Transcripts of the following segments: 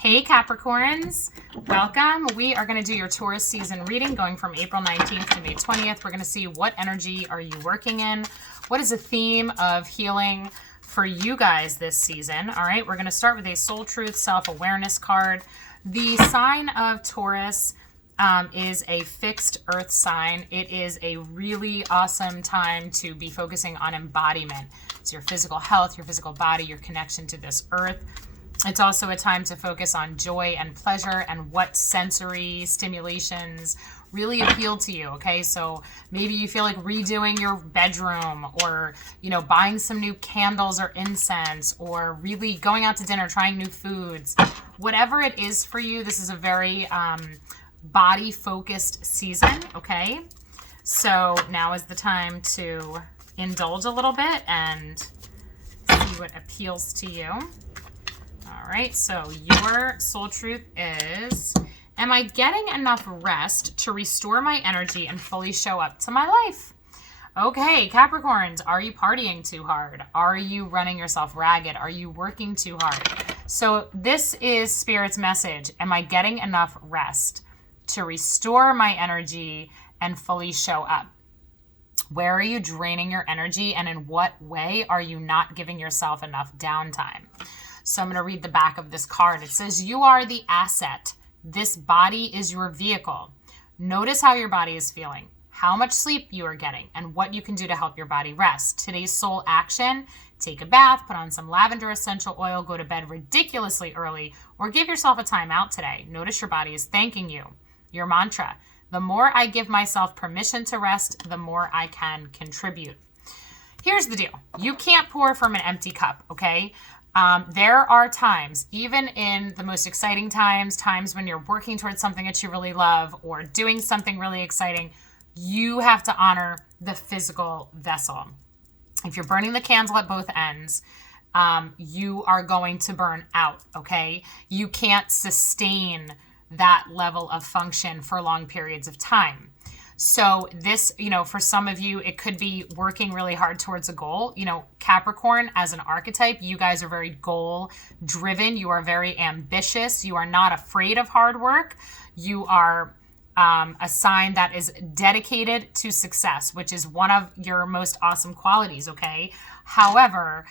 Hey Capricorns, welcome. We are going to do your Taurus season reading going from April 19th to May 20th. We're going to see what energy are you working in. What is the theme of healing for you guys this season? All right, we're going to start with a Soul Truth Self-Awareness card. The sign of Taurus is a fixed earth sign. It is a really awesome time to be focusing on embodiment. It's your physical health, your physical body, your connection to this earth. It's also a time to focus on joy and pleasure and what sensory stimulations really appeal to you, okay? So maybe you feel like redoing your bedroom or, buying some new candles or incense or really going out to dinner, trying new foods. Whatever it is for you, this is a very body-focused season, okay? So now is the time to indulge a little bit and see what appeals to you. All right, so your soul truth is, am I getting enough rest to restore my energy and fully show up to my life? Okay, Capricorns, are you partying too hard? Are you running yourself ragged? Are you working too hard? So this is Spirit's message. Am I getting enough rest to restore my energy and fully show up? Where are you draining your energy, and in what way are you not giving yourself enough downtime? So I'm going to read the back of this card. It says, you are the asset. This body is your vehicle. Notice how your body is feeling, how much sleep you are getting, and what you can do to help your body rest. Today's soul action: take a bath, put on some lavender essential oil, go to bed ridiculously early, or give yourself a time out today. Notice your body is thanking you. Your mantra: the more I give myself permission to rest, the more I can contribute. Here's the deal. You can't pour from an empty cup, okay? There are times, even in the most exciting times when you're working towards something that you really love or doing something really exciting, you have to honor the physical vessel. If you're burning the candle at both ends, you are going to burn out, okay? You can't sustain that level of function for long periods of time. So this, for some of you, it could be working really hard towards a goal. Capricorn as an archetype, you guys are very goal driven. You are very ambitious. You are not afraid of hard work. You are a sign that is dedicated to success, which is one of your most awesome qualities, okay? However,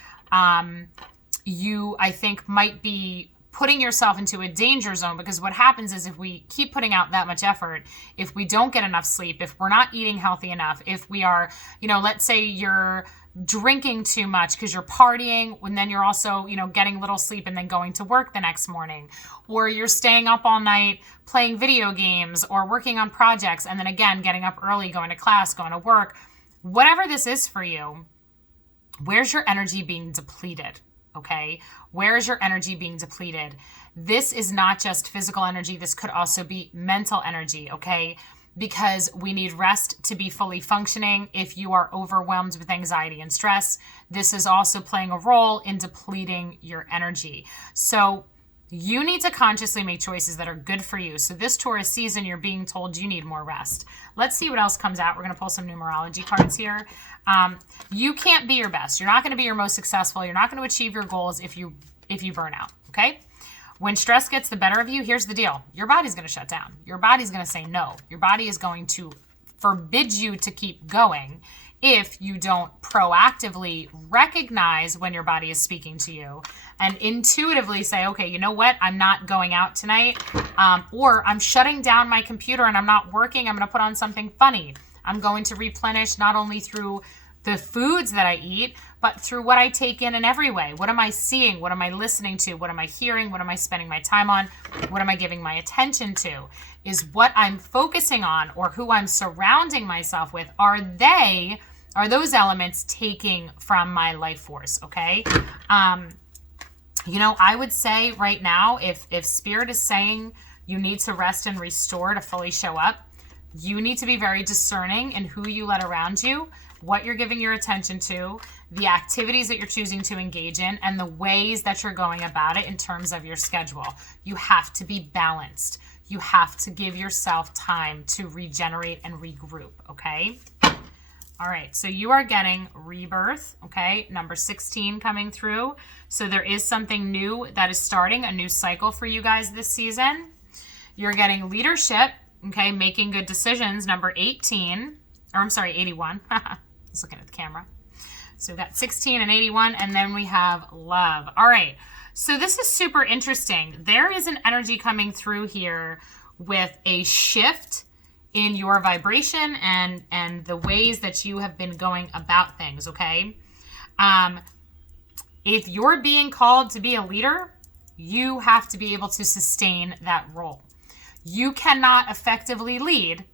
you, I think, might be putting yourself into a danger zone, because what happens is if we keep putting out that much effort, if we don't get enough sleep, if we're not eating healthy enough, if we are, let's say you're drinking too much because you're partying, and then you're also, getting little sleep and then going to work the next morning, or you're staying up all night playing video games or working on projects, and then again, getting up early, going to class, going to work, whatever this is for you, where's your energy being depleted? Okay, where is your energy being depleted? This is not just physical energy. This could also be mental energy, okay? Because we need rest to be fully functioning. If you are overwhelmed with anxiety and stress, this is also playing a role in depleting your energy. So you need to consciously make choices that are good for you. So this Taurus season, you're being told you need more rest. Let's see what else comes out. We're going to pull some numerology cards here. You can't be your best. You're not going to be your most successful. You're not going to achieve your goals if you burn out, okay? When stress gets the better of you, here's the deal. Your body's going to shut down. Your body's going to say no. Your body is going to forbid you to keep going if you don't proactively recognize when your body is speaking to you and intuitively say, okay, you know what? I'm not going out tonight, or I'm shutting down my computer and I'm not working. I'm going to put on something funny. I'm going to replenish not only through the foods that I eat, but through what I take in every way. What am I seeing? What am I listening to? What am I hearing? What am I spending my time on? What am I giving my attention to? Is what I'm focusing on or who I'm surrounding myself with, are those elements taking from my life force, okay? I would say right now, if Spirit is saying you need to rest and restore to fully show up, you need to be very discerning in who you let around you, what you're giving your attention to, the activities that you're choosing to engage in, and the ways that you're going about it in terms of your schedule. You have to be balanced. You have to give yourself time to regenerate and regroup, okay? All right, so you are getting rebirth, okay? Number 16 coming through. So there is something new that is starting, a new cycle for you guys this season. You're getting leadership, okay? Making good decisions, number 18. Or I'm sorry, 81. I was looking at the camera. So we've got 16 and 81, and then we have love. All right, so this is super interesting. There is an energy coming through here with a shift in your vibration and the ways that you have been going about things, okay? If you're being called to be a leader, you have to be able to sustain that role. You cannot effectively lead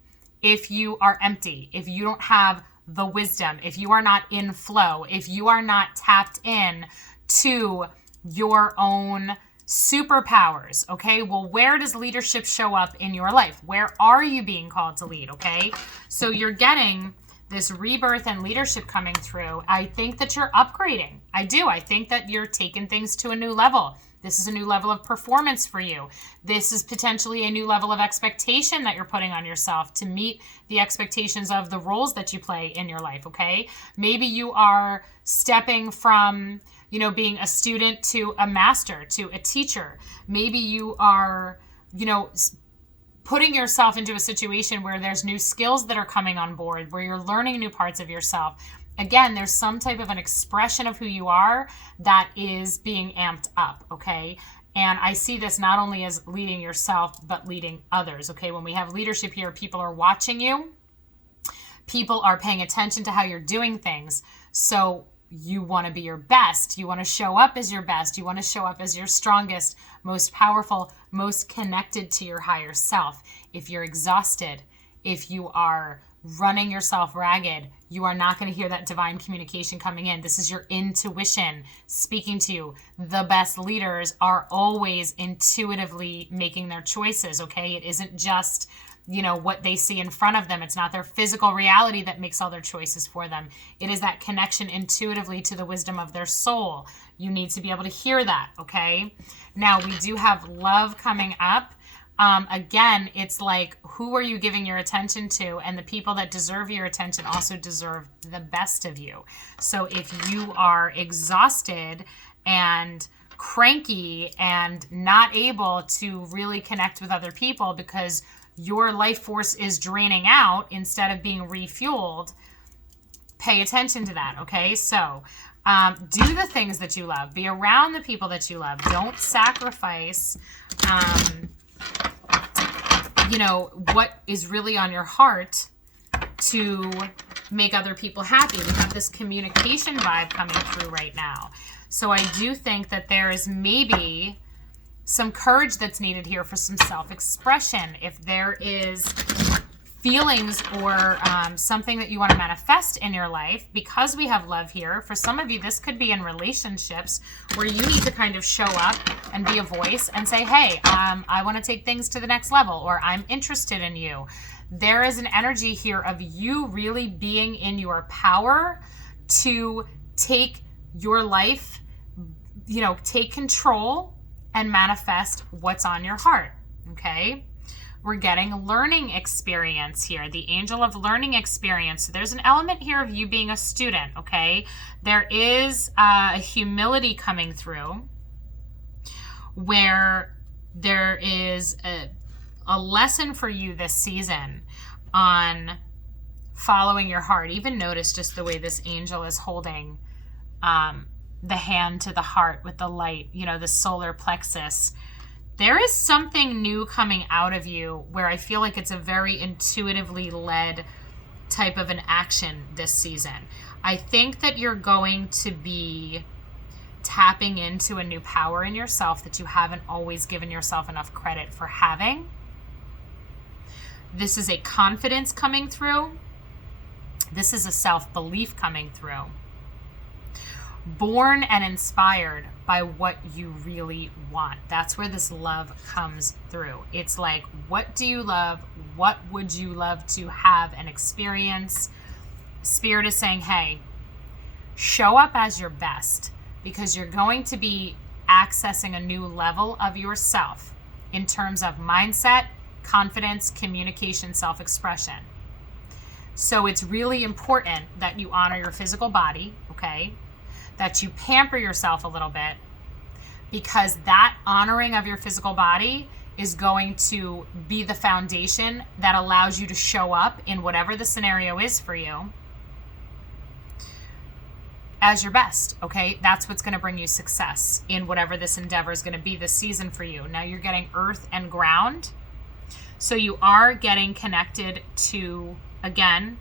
if you are empty, if you don't have the wisdom, if you are not in flow, if you are not tapped in to your own superpowers, okay? Well, where does leadership show up in your life? Where are you being called to lead, okay? So you're getting this rebirth and leadership coming through. I think that you're upgrading. I do. I think that you're taking things to a new level. This is a new level of performance for you. This is potentially a new level of expectation that you're putting on yourself to meet the expectations of the roles that you play in your life, okay? Maybe you are stepping from being a student to a master, to a teacher. Maybe you are, putting yourself into a situation where there's new skills that are coming on board, where you're learning new parts of yourself. Again, there's some type of an expression of who you are that is being amped up, okay? And I see this not only as leading yourself, but leading others, okay? When we have leadership here, people are watching you. People are paying attention to how you're doing things. So you want to be your best. You want to show up as your best. You want to show up as your strongest, most powerful, most connected to your higher self. If you're exhausted, if you are running yourself ragged, you are not going to hear that divine communication coming in. This is your intuition speaking to you. The best leaders are always intuitively making their choices, okay? It isn't just what they see in front of them. It's not their physical reality that makes all their choices for them. It is that connection intuitively to the wisdom of their soul. You need to be able to hear that, okay? Now, we do have love coming up. Again, it's like, who are you giving your attention to? And the people that deserve your attention also deserve the best of you. So if you are exhausted and cranky and not able to really connect with other people because your life force is draining out instead of being refueled, pay attention to that, okay? So do the things that you love. Be around the people that you love. Don't sacrifice, what is really on your heart to make other people happy. We have this communication vibe coming through right now. So I do think that there is maybe some courage that's needed here for some self-expression. If there is feelings or something that you want to manifest in your life, because we have love here, for some of you, this could be in relationships where you need to kind of show up and be a voice and say, hey, I want to take things to the next level, or I'm interested in you. There is an energy here of you really being in your power to take your life, take control and manifest what's on your heart, okay? We're getting learning experience here, the angel of learning experience. So there's an element here of you being a student, okay? There is a humility coming through where there is a lesson for you this season on following your heart. Even notice just the way this angel is holding the hand to the heart with the light, the solar plexus. There is something new coming out of you where I feel like it's a very intuitively led type of an action this season. I think that you're going to be tapping into a new power in yourself that you haven't always given yourself enough credit for having. This is a confidence coming through. This is a self-belief coming through. Born and inspired by what you really want. That's where this love comes through. It's like, what do you love? What would you love to have and experience? Spirit is saying, hey, show up as your best, because you're going to be accessing a new level of yourself in terms of mindset, confidence, communication, self-expression. So it's really important that you honor your physical body, okay? That you pamper yourself a little bit, because that honoring of your physical body is going to be the foundation that allows you to show up in whatever the scenario is for you as your best, okay? That's what's going to bring you success in whatever this endeavor is going to be this season for you. Now you're getting earth and ground. So you are getting connected to, again,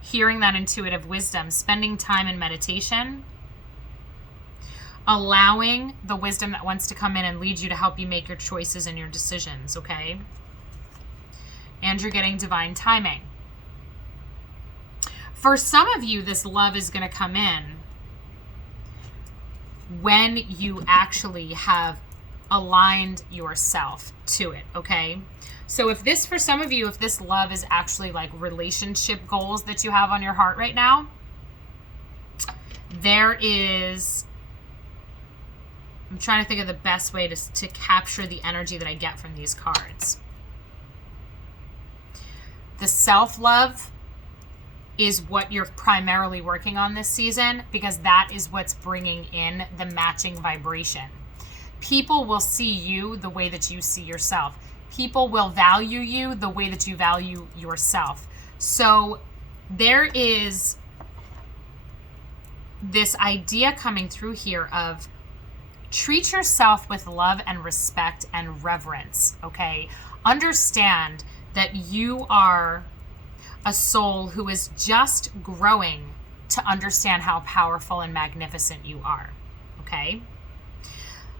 hearing that intuitive wisdom, spending time in meditation, allowing the wisdom that wants to come in and lead you to help you make your choices and your decisions, okay? And you're getting divine timing. For some of you, this love is going to come in when you actually have aligned yourself to it, okay? So if this, for some of you, if this love is actually like relationship goals that you have on your heart right now, there is, I'm trying to think of the best way to capture the energy that I get from these cards. The self-love is what you're primarily working on this season, because that is what's bringing in the matching vibration. People will see you the way that you see yourself. People will value you the way that you value yourself. So there is this idea coming through here of treat yourself with love and respect and reverence, okay? Understand that you are a soul who is just growing to understand how powerful and magnificent you are, okay?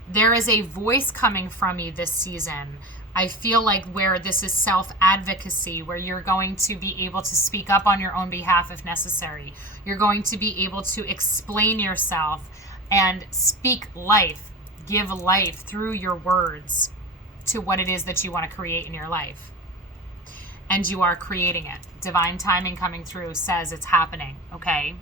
There is a voice coming from you this season. I feel like where this is self-advocacy, where you're going to be able to speak up on your own behalf if necessary. You're going to be able to explain yourself and speak life, give life through your words to what it is that you want to create in your life. And you are creating it. Divine timing coming through says it's happening, okay?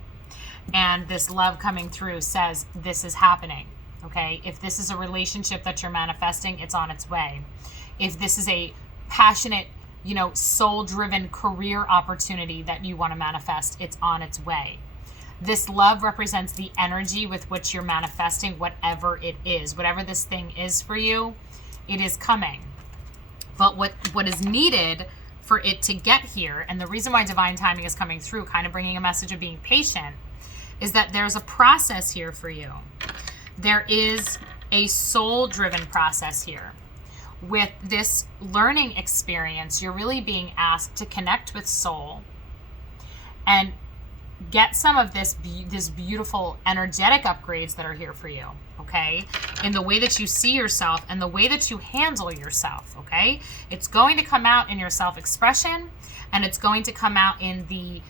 And this love coming through says this is happening, okay? If this is a relationship that you're manifesting, it's on its way. If this is a passionate, soul-driven career opportunity that you want to manifest, it's on its way. This love represents the energy with which you're manifesting whatever it is. Whatever this thing is for you, it is coming. But what is needed for it to get here, and the reason why divine timing is coming through, kind of bringing a message of being patient, is that there's a process here for you. There is a soul-driven process here. With this learning experience, you're really being asked to connect with soul and get some of this beautiful energetic upgrades that are here for you, okay? In the way that you see yourself and the way that you handle yourself, okay? It's going to come out in your self-expression, and it's going to come out in the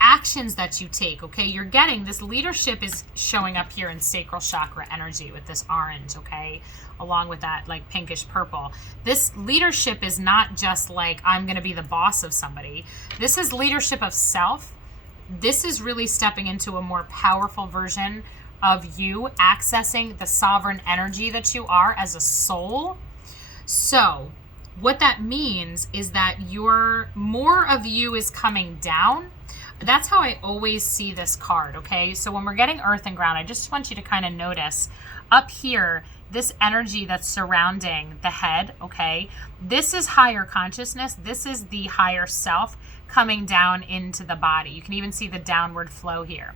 actions that you take, okay? You're getting this leadership is showing up here in sacral chakra energy with this orange, okay? Along with that like pinkish purple. This leadership is not just like I'm going to be the boss of somebody. This is leadership of self. This is really stepping into a more powerful version of you accessing the sovereign energy that you are as a soul. So what that means is that more of you is coming down. That's how I always see this card, okay? So when we're getting earth and ground, I just want you to kind of notice up here, this energy that's surrounding the head, okay? This is higher consciousness. This is the higher self coming down into the body. You can even see the downward flow here.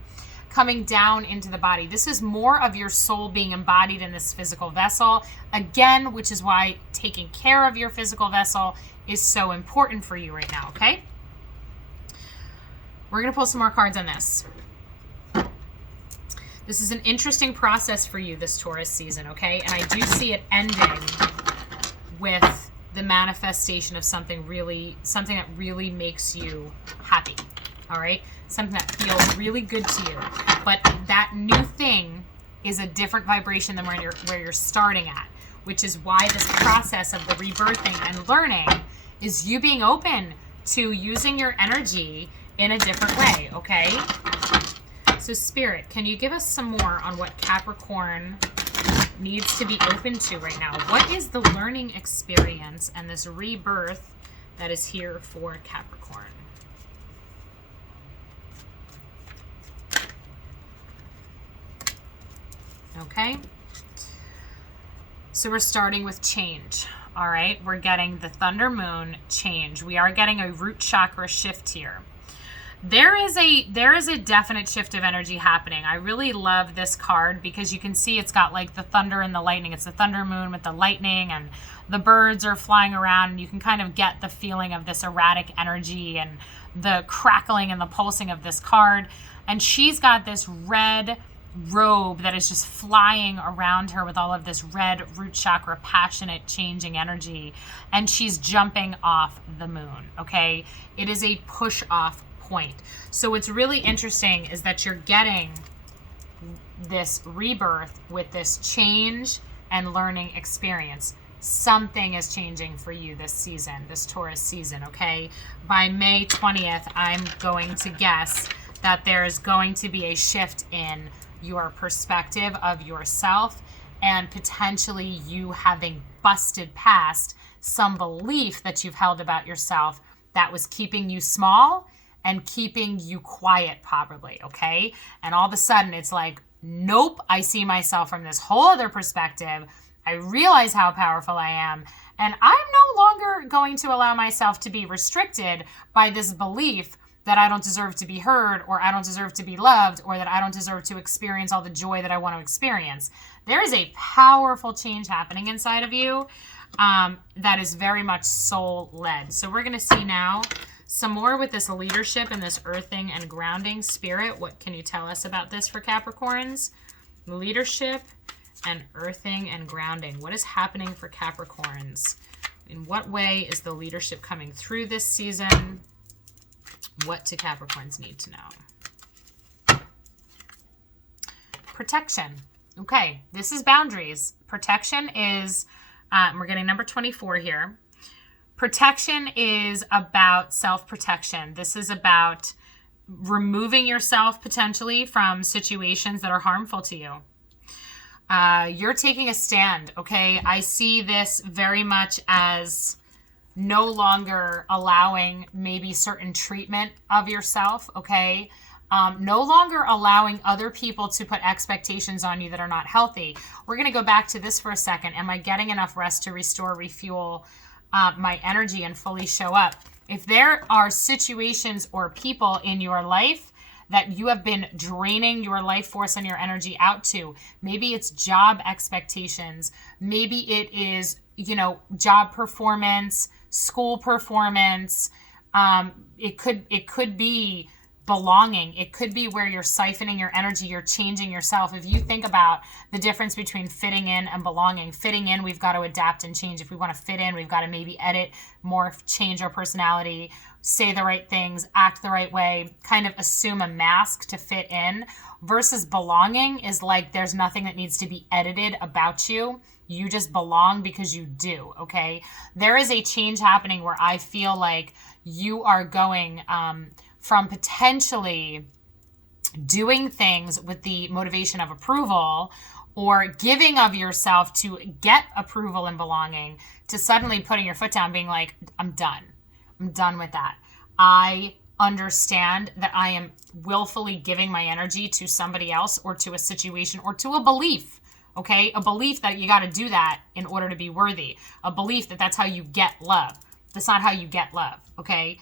Coming down into the body. This is more of your soul being embodied in this physical vessel. Again, which is why taking care of your physical vessel is so important for you right now, okay? We're going to pull some more cards on this. This is an interesting process for you this Taurus season, okay? And I do see it ending with the manifestation of something that really makes you happy, all right? Something that feels really good to you. But that new thing is a different vibration than where you're starting at, which is why this process of the rebirthing and learning is you being open to using your energy in a different way, okay? So Spirit, can you give us some more on what Capricorn needs to be open to right now? What is the learning experience and this rebirth that is here for Capricorn. Okay. So we're starting with change. All right. We're getting the Thunder Moon change. We are getting a root chakra shift here. There is a definite shift of energy happening. I really love this card because you can see it's got like the thunder and the lightning. It's the Thunder Moon with the lightning, and the birds are flying around, and you can kind of get the feeling of this erratic energy and the crackling and the pulsing of this card. And she's got this red robe that is just flying around her with all of this red root chakra, passionate, changing energy. And she's jumping off the moon, okay? It is a push-off point. So what's really interesting is that you're getting this rebirth with this change and learning experience. Something is changing for you this season, this Taurus season, okay? By May 20th, I'm going to guess that there's going to be a shift in your perspective of yourself, and potentially you having busted past some belief that you've held about yourself that was keeping you small and keeping you quiet, probably, okay? And all of a sudden it's like, nope, I see myself from this whole other perspective. I realize how powerful I am, and I'm no longer going to allow myself to be restricted by this belief that I don't deserve to be heard, or I don't deserve to be loved, or that I don't deserve to experience all the joy that I want to experience. There is a powerful change happening inside of you that is very much soul-led. So we're going to see now some more with this leadership and this earthing and grounding spirit. What can you tell us about this for Capricorns? Leadership and earthing and grounding. What is happening for Capricorns? In what way is the leadership coming through this season? What do Capricorns need to know? Protection. Okay, this is boundaries. Protection is, we're getting number 24 here. Protection is about self-protection. This is about removing yourself potentially from situations that are harmful to you. You're taking a stand, okay? I see this very much as no longer allowing maybe certain treatment of yourself, okay? No longer allowing other people to put expectations on you that are not healthy. We're going to go back to this for a second. Am I getting enough rest to restore, refuel my energy and fully show up? If there are situations or people in your life that you have been draining your life force and your energy out to, maybe it's job expectations, maybe it is, job performance, school performance, it could be belonging. It could be where you're siphoning your energy, you're changing yourself. If you think about the difference between fitting in and belonging, fitting in, we've got to adapt and change. If we want to fit in, we've got to maybe edit, morph, change our personality, say the right things, act the right way, kind of assume a mask to fit in. Versus belonging is like there's nothing that needs to be edited about you. You just belong because you do, okay? There is a change happening where I feel like you are going from potentially doing things with the motivation of approval or giving of yourself to get approval and belonging to suddenly putting your foot down, being like, I'm done. I'm done with that. I understand that I am willfully giving my energy to somebody else or to a situation or to a belief, okay? A belief that you got to do that in order to be worthy. A belief that that's how you get love. That's not how you get love, okay?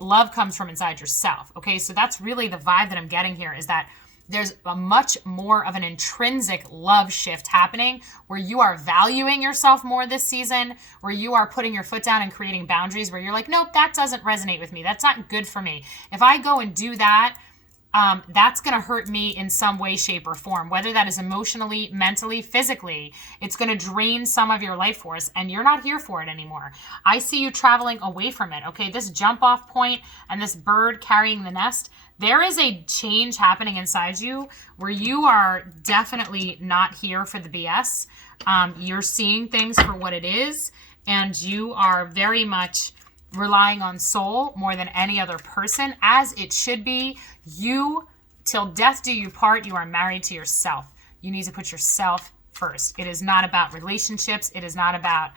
Love comes from inside yourself, okay? So that's really the vibe that I'm getting here, is that there's a much more of an intrinsic love shift happening where you are valuing yourself more this season, where you are putting your foot down and creating boundaries, where you're like, nope, that doesn't resonate with me. That's not good for me. If I go and do that, that's going to hurt me in some way, shape, or form, whether that is emotionally, mentally, physically. It's going to drain some of your life force, and you're not here for it anymore. I see you traveling away from it, okay? This jump off point and this bird carrying the nest, there is a change happening inside you where you are definitely not here for the BS. You're seeing things for what it is, and you are very much relying on soul more than any other person, as it should be. You, till death do you part, you are married to yourself. You need to put yourself first. It is not about relationships. It is not about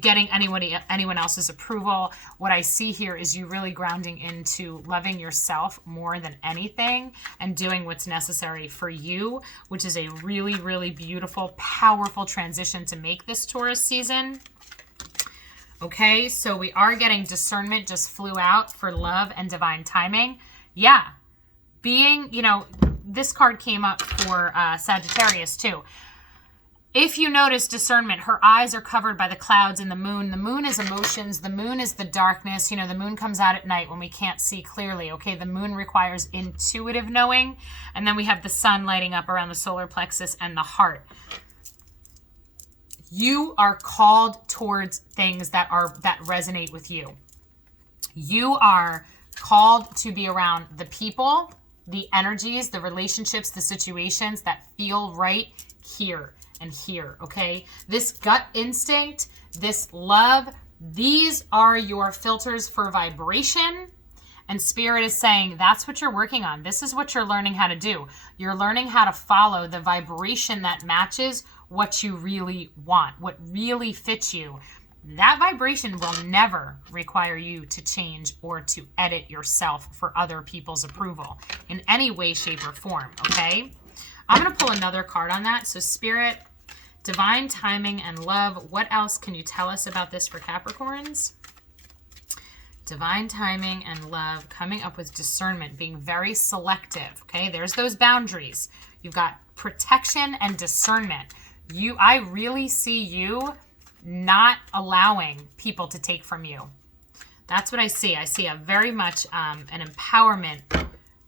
getting anyone else's approval. What I see here is you really grounding into loving yourself more than anything and doing what's necessary for you, which is a really, really beautiful, powerful transition to make this Taurus season. Okay, so we are getting discernment just flew out for love and divine timing. Yeah, being, you know, this card came up for Sagittarius too. If you notice discernment, her eyes are covered by the clouds and the moon. The moon is emotions. The moon is the darkness. You know, the moon comes out at night when we can't see clearly. Okay, the moon requires intuitive knowing. And then we have the sun lighting up around the solar plexus and the heart. You are called towards things that resonate with you. You are called to be around the people, the energies, the relationships, the situations that feel right here and here, okay? This gut instinct, this love, these are your filters for vibration. And Spirit is saying, that's what you're working on. This is what you're learning how to do. You're learning how to follow the vibration that matches what you really want, what really fits you. That vibration will never require you to change or to edit yourself for other people's approval in any way, shape, or form, okay? I'm going to pull another card on that. So Spirit, divine timing and love. What else can you tell us about this for Capricorns? Divine timing and love, coming up with discernment, being very selective, okay? There's those boundaries. You've got protection and discernment. I really see you not allowing people to take from you. That's what I see. I see a very much an empowerment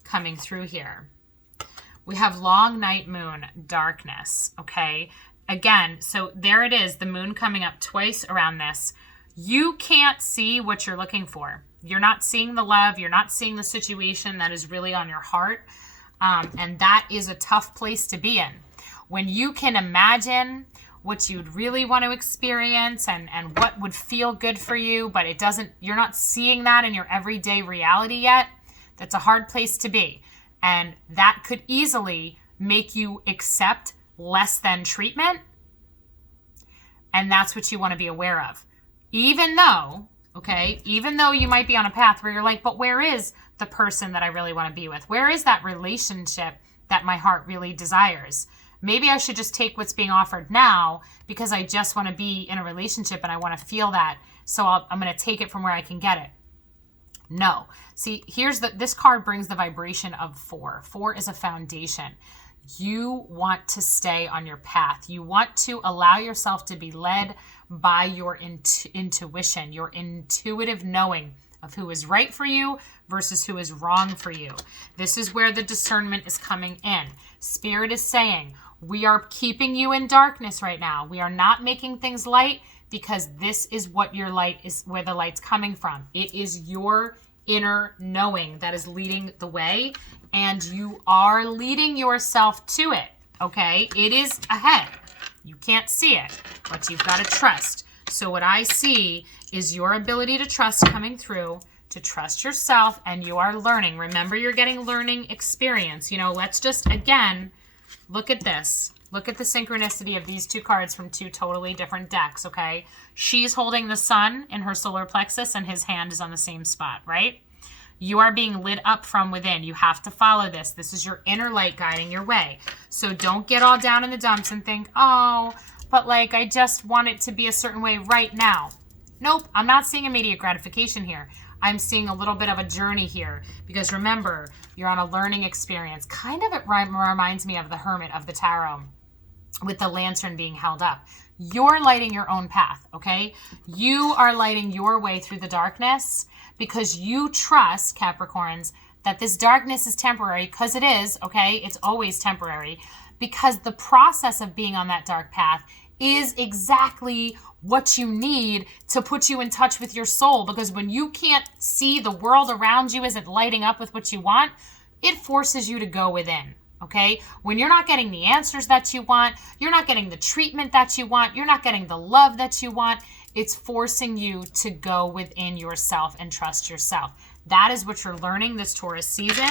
coming through here. We have long night moon, darkness, okay? Again, so there it is, the moon coming up twice around this. You can't see what you're looking for. You're not seeing the love. You're not seeing the situation that is really on your heart. And that is a tough place to be in. When you can imagine what you'd really want to experience and what would feel good for you, but you're not seeing that in your everyday reality yet, that's a hard place to be. And that could easily make you accept less than treatment. And that's what you want to be aware of. Even though you might be on a path where you're like, but where is the person that I really want to be with? Where is that relationship that my heart really desires? Maybe I should just take what's being offered now because I just want to be in a relationship and I want to feel that. So I'm going to take it from where I can get it. No. See, this card brings the vibration of 4. 4 is a foundation. You want to stay on your path. You want to allow yourself to be led by your intuition, your intuitive knowing of who is right for you versus who is wrong for you. This is where the discernment is coming in. Spirit is saying, we are keeping you in darkness right now. We are not making things light because this is what your light is, where the light's coming from. It is your inner knowing that is leading the way, and you are leading yourself to it, okay? It is ahead. You can't see it, but you've got to trust. So what I see is your ability to trust coming through, to trust yourself, and you are learning. Remember, you're getting learning experience. You know, let's just, again, look at this. Look at the synchronicity of these two cards from two totally different decks, okay? She's holding the sun in her solar plexus, and his hand is on the same spot, right? You are being lit up from within. You have to follow this. This is your inner light guiding your way. So don't get all down in the dumps and think, oh, but like I just want it to be a certain way right now. Nope, I'm not seeing immediate gratification here. I'm seeing a little bit of a journey here because remember, you're on a learning experience. Kind of it reminds me of the Hermit of the Tarot with the lantern being held up. You're lighting your own path, okay? You are lighting your way through the darkness because you trust, Capricorns, that this darkness is temporary, because it is, okay? It's always temporary, because the process of being on that dark path is exactly what you need to put you in touch with your soul, because when you can't see the world around you isn't lighting up with what you want, it forces you to go within, okay? When you're not getting the answers that you want, you're not getting the treatment that you want, you're not getting the love that you want, it's forcing you to go within yourself and trust yourself. That is what you're learning this Taurus season.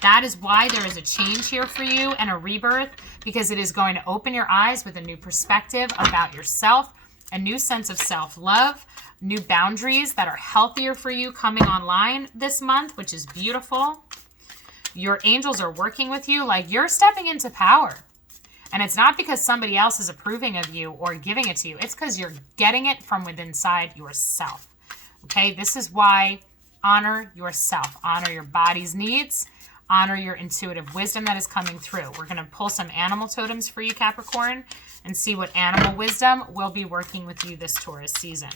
That is why there is a change here for you and a rebirth, because it is going to open your eyes with a new perspective about yourself, a new sense of self-love, new boundaries that are healthier for you coming online this month, which is beautiful. Your angels are working with you. Like, you're stepping into power. And it's not because somebody else is approving of you or giving it to you. It's because you're getting it from within inside yourself. Okay, this is why honor yourself. Honor your body's needs. Honor your intuitive wisdom that is coming through. We're going to pull some animal totems for you, Capricorn, and see what animal wisdom will be working with you this Taurus season.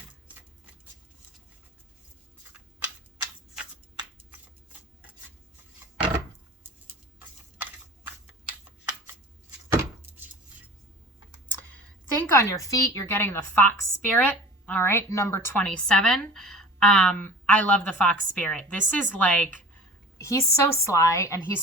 Think on your feet. You're getting the fox spirit. All right, number 27. I love the fox spirit. This is like, he's so sly and he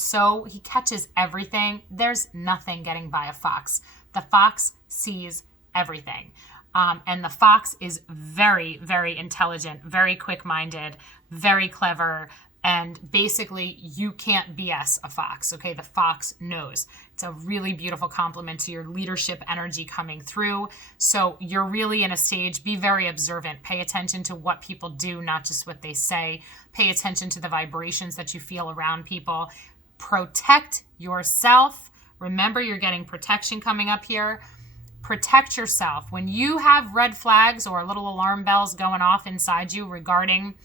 catches everything. There's nothing getting by a fox. The fox sees everything. And the fox is very, very intelligent, very quick-minded, very clever. And basically, you can't BS a fox, okay? The fox knows. It's a really beautiful compliment to your leadership energy coming through. So you're really in a stage, be very observant. Pay attention to what people do, not just what they say. Pay attention to the vibrations that you feel around people. Protect yourself. Remember, you're getting protection coming up here. Protect yourself. When you have red flags or little alarm bells going off inside you regarding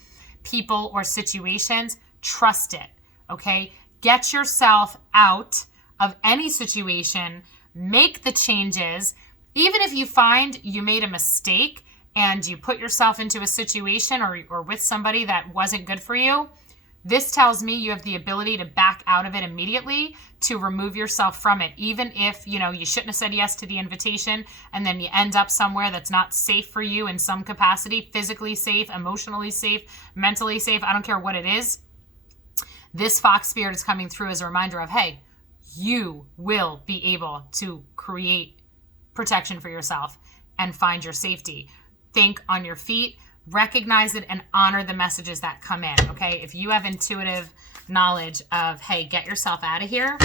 people or situations, trust it, okay? Get yourself out of any situation, make the changes. Even if you find you made a mistake and you put yourself into a situation or with somebody that wasn't good for you, this tells me you have the ability to back out of it immediately, to remove yourself from it. Even if, you shouldn't have said yes to the invitation and then you end up somewhere that's not safe for you in some capacity, physically safe, emotionally safe, mentally safe, I don't care what it is. This fox spirit is coming through as a reminder of, hey, you will be able to create protection for yourself and find your safety. Think on your feet. Recognize it and honor the messages that come in, okay? If you have intuitive knowledge of, hey, get yourself out of here,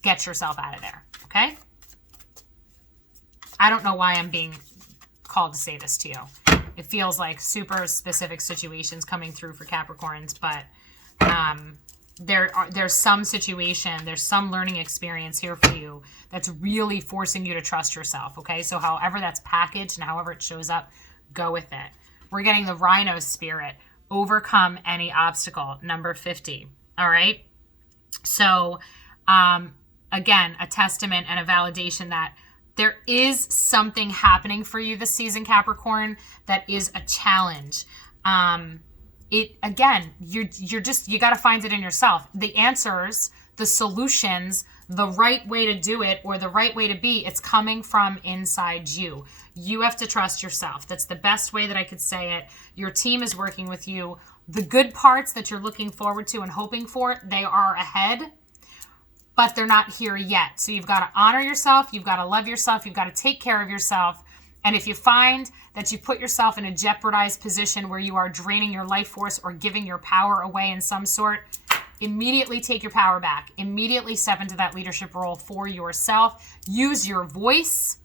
get yourself out of there, okay? I don't know why I'm being called to say this to you. It feels like super specific situations coming through for Capricorns, but there's some situation, there's some learning experience here for you that's really forcing you to trust yourself, okay? So however that's packaged and however it shows up, go with it. We're getting the rhino spirit, overcome any obstacle, number 50. All right. So, again, a testament and a validation that there is something happening for you this season, Capricorn, that is a challenge. You got to find it in yourself. The answers, the solutions, the right way to do it or the right way to be, it's coming from inside you. You have to trust yourself. That's the best way that I could say it. Your team is working with you. The good parts that you're looking forward to and hoping for, they are ahead, but they're not here yet. So you've got to honor yourself. You've got to love yourself. You've got to take care of yourself. And if you find that you put yourself in a jeopardized position where you are draining your life force or giving your power away in some sort, immediately take your power back. Immediately step into that leadership role for yourself. Use your voice,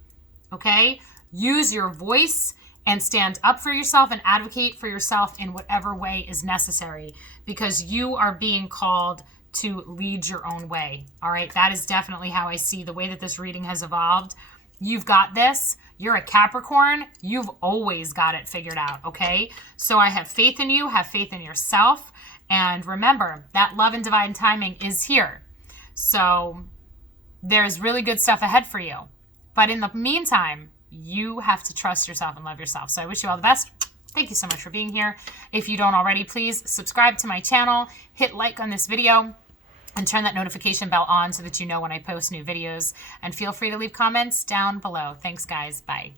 okay? Use your voice and stand up for yourself and advocate for yourself in whatever way is necessary, because you are being called to lead your own way, all right? That is definitely how I see the way that this reading has evolved. You've got this. You're a Capricorn. You've always got it figured out, okay? So I have faith in you. Have faith in yourself. And remember, that love and divine timing is here. So there's really good stuff ahead for you. But in the meantime, you have to trust yourself and love yourself. So I wish you all the best. Thank you so much for being here. If you don't already, please subscribe to my channel, hit like on this video, and turn that notification bell on so that you know when I post new videos. And feel free to leave comments down below. Thanks, guys. Bye.